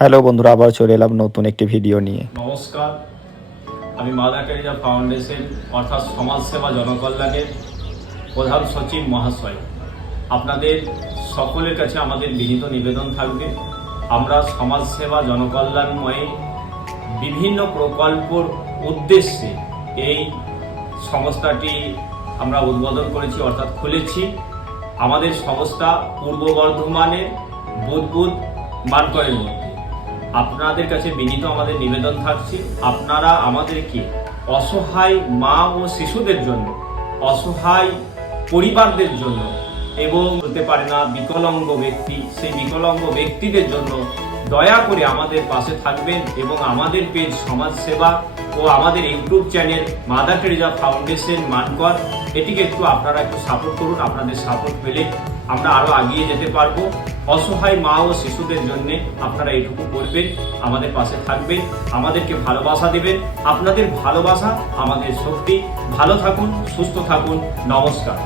Hello বন্ধুরা, আবার চলে এলাম নতুন একটি ভিডিও নিয়ে। নমস্কার, আমি মাদার টেরেসা ফাউন্ডেশন অর্থাৎ সমাজসেবা জনকল্যাণের প্রধান সচিব মহাশয়। আপনাদের সকলের কাছে আমাদের বিনীত নিবেদন থাকবে, আমরা সমাজসেবা জনকল্যাণময়ে বিভিন্ন প্রকল্পর উদ্দেশ্যে এই সংস্থাটি আমরা উদ্বোধন করেছি অর্থাৎ খুলেছি। আমাদের সংস্থা পূর্ব বর্ধমানের বুদবুদ মানকরের মধ্যে। আপনাদের কাছে বিনীত আমাদের নিবেদন থাকছে, আপনারা আমাদেরকে অসহায় মা ও শিশুদের জন্য, অসহায় পরিবারদের জন্য এবং হতে পারে না বিকলাঙ্গ ব্যক্তি, সেই বিকলাঙ্গ ব্যক্তিদের জন্য দয়া করে আমাদের পাশে থাকবেন এবং আমাদের পেজ সমাজসেবা ও আমাদের YouTube channel mother Teresa foundation Mankar, এটিকে আপনারা একটু সাপোর্ট করুন। আপনাদের সাপোর্ট পেলে আমরা আরো এগিয়ে যেতে পারবো। অসহায় মা ও শিশুদের জন্য আপনারা এটুকু করবেন, আমাদের পাশে থাকবেন, আমাদেরকে ভালোবাসা দেবেন। আপনাদের ভালোবাসা আমাদের শক্তি। ভালো থাকুন, সুস্থ থাকুন। নমস্কার।